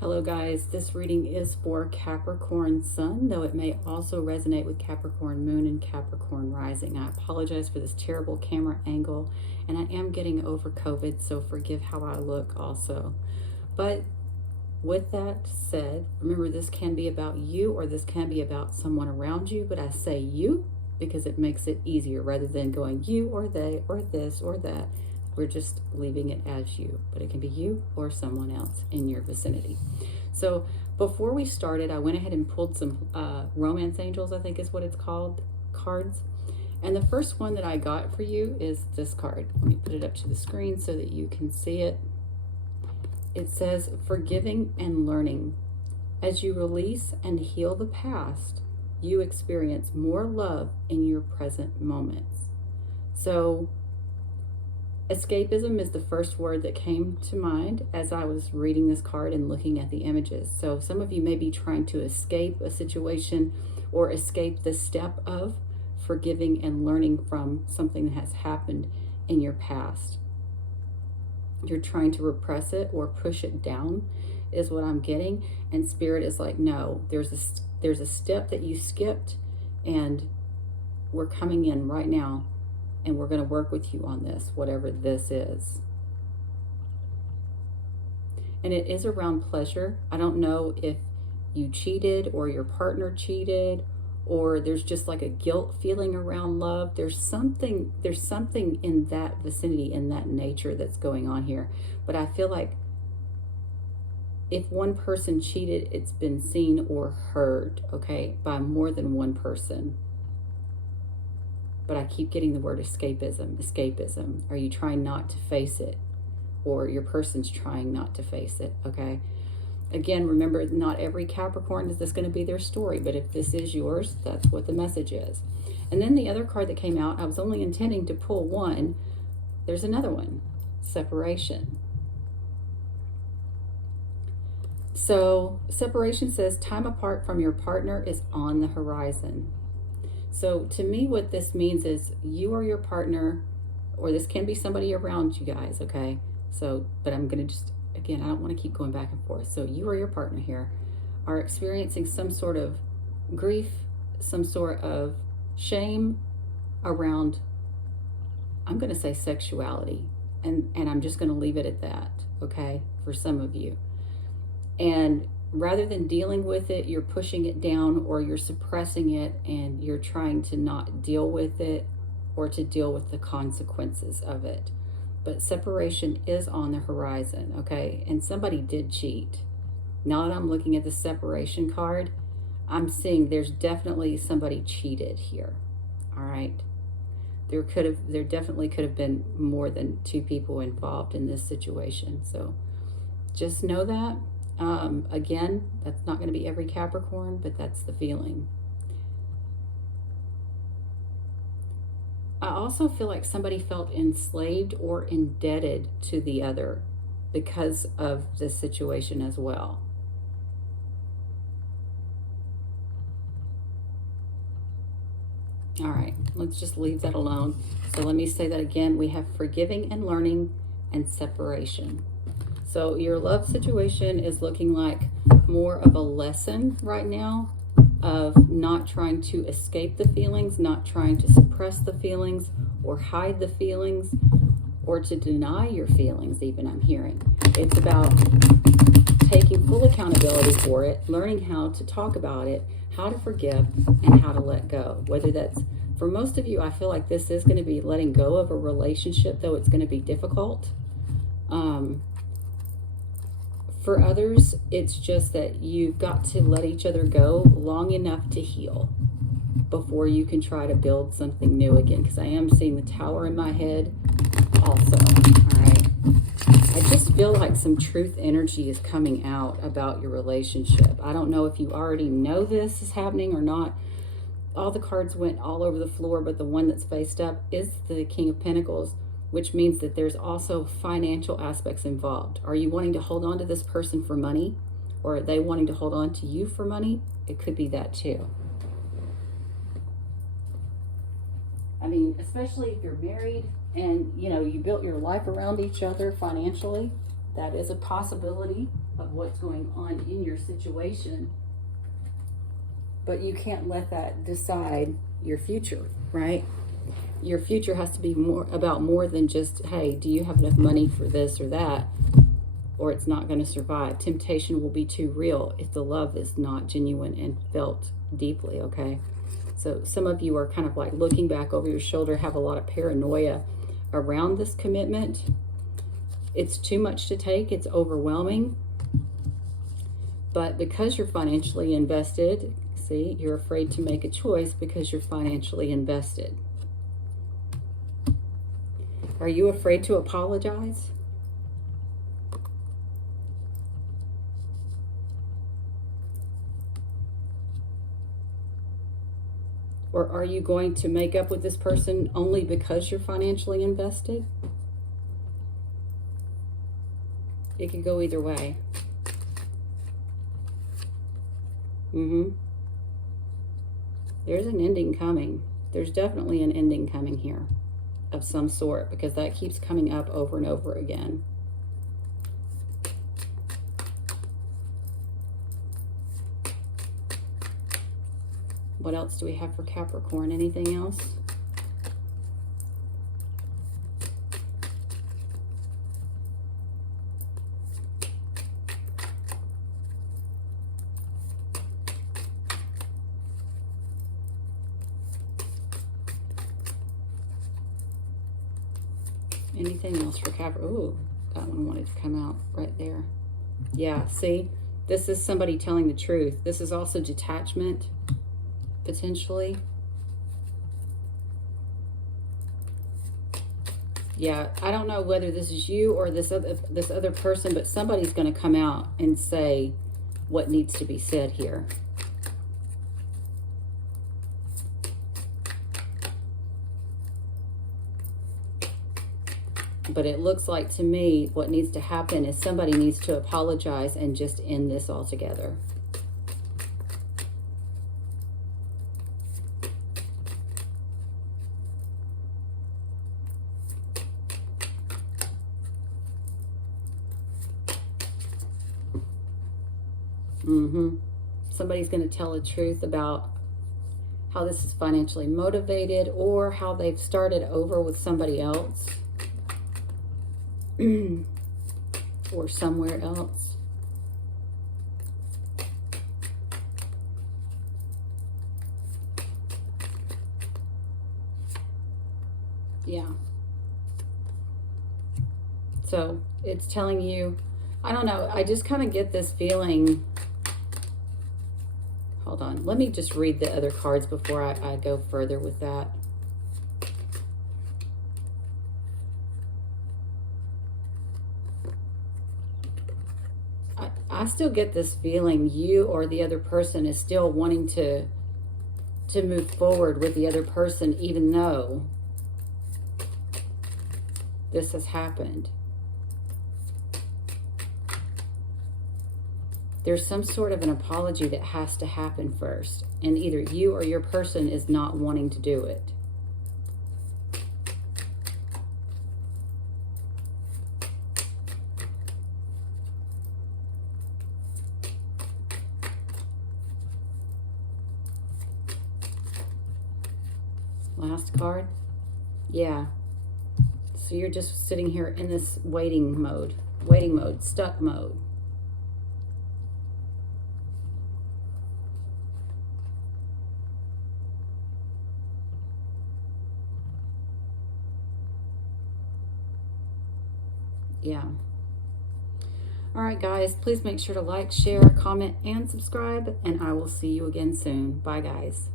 Hello guys, this reading is for Capricorn Sun, though it may also resonate with Capricorn Moon and Capricorn Rising. I apologize for this terrible camera angle, and I am getting over COVID, so forgive how I look also. But with that said, remember this can be about you or this can be about someone around you, but I say you because it makes it easier rather than going you or they or this or that. We're just leaving it as you, but it can be you or someone else in your vicinity. So before we started, I went ahead and pulled some Romance Angels, I think is what it's called, cards. And the first one that I got for you is this card. Let me put it up to the screen so that you can see it. It says, forgiving and learning. As you release and heal the past, you experience more love in your present moments. So escapism is the first word that came to mind as I was reading this card and looking at the images. So some of you may be trying to escape a situation or escape the step of forgiving and learning from something that has happened in your past. You're trying to repress it or push it down is what I'm getting. And Spirit is like, no, there's a step that you skipped and we're coming in right now. And we're going to work with you on this, whatever this is. And it is around pleasure. I don't know if you cheated or your partner cheated, or there's just like a guilt feeling around love. There's something in that vicinity, in that nature that's going on here. But I feel like if one person cheated, it's been seen or heard, okay, by more than one person. But I keep getting the word escapism. Are you trying not to face it? Or your person's trying not to face it, okay? Again, remember, not every Capricorn is this going to be their story, but if this is yours, that's what the message is. And then the other card that came out, I was only intending to pull one. There's another one, separation. So separation says time apart from your partner is on the horizon. So to me, what this means is you or your partner, or this can be somebody around you guys, okay? So, but I'm going to just, again, I don't want to keep going back and forth. So you or your partner here are experiencing some sort of grief, some sort of shame around, I'm going to say sexuality. And I'm just going to leave it at that, okay, for some of you. And rather than dealing with it, you're pushing it down or you're suppressing it and you're trying to not deal with it or to deal with the consequences of it. But separation is on the horizon, okay? And somebody did cheat. Now that I'm looking at the separation card, I'm seeing there's definitely somebody cheated here, all right? There definitely could have been more than two people involved in this situation. So just know that. Again, that's not going to be every Capricorn, but that's the feeling. I also feel like somebody felt enslaved or indebted to the other because of this situation as well. All right, let's just leave that alone. So let me say that again. We have forgiving and learning and separation. So your love situation is looking like more of a lesson right now of not trying to escape the feelings, not trying to suppress the feelings or hide the feelings or to deny your feelings even, I'm hearing. It's about taking full accountability for it, learning how to talk about it, how to forgive, and how to let go. Whether that's, for most of you, I feel like this is going to be letting go of a relationship, though it's going to be difficult. For others, it's just that you've got to let each other go long enough to heal before you can try to build something new again. Because I am seeing the tower in my head also, all right? I just feel like some truth energy is coming out about your relationship. I don't know if you already know this is happening or not. All the cards went all over the floor, but the one that's faced up is the King of Pentacles, which means that there's also financial aspects involved. Are you wanting to hold on to this person for money? Or are they wanting to hold on to you for money? It could be that too. I mean, especially if you're married and, you know, you built your life around each other financially, that is a possibility. of what's going on in your situation. But you can't let that decide your future, right? Your future has to be more than just, hey, do you have enough money for this or that? Or it's not going to survive. Temptation will be too real if the love is not genuine and felt deeply, okay? So some of you are kind of like looking back over your shoulder, have a lot of paranoia around this commitment. It's too much to take. It's overwhelming. But because you're financially invested, see, you're afraid to make a choice because you're financially invested. Are you afraid to apologize? Or are you going to make up with this person only because you're financially invested? It could go either way. There's an ending coming. There's definitely an ending coming here of some sort, because that keeps coming up over and over again. What else do we have for Capricorn? Anything else? Anything else for Capricorn? Ooh, that one wanted to come out right there. Yeah, see? This is somebody telling the truth. This is also detachment, potentially. Yeah, I don't know whether this is you or this other person, but somebody's going to come out and say what needs to be said here. But it looks like to me what needs to happen is somebody needs to apologize and just end this altogether. Somebody's going to tell the truth about how this is financially motivated, or how they've started over with somebody else. Or somewhere else. Yeah. So it's telling you, I don't know, I just kind of get this feeling. Hold on, let me just read the other cards before I go further with that. I still get this feeling you or the other person is still wanting to move forward with the other person, even though this has happened. There's some sort of an apology that has to happen first, and either you or your person is not wanting to do it. Last card. Yeah. So you're just sitting here in this waiting mode, stuck mode. Yeah. All right, guys, please make sure to like, share, comment, and subscribe, and I will see you again soon. Bye, guys.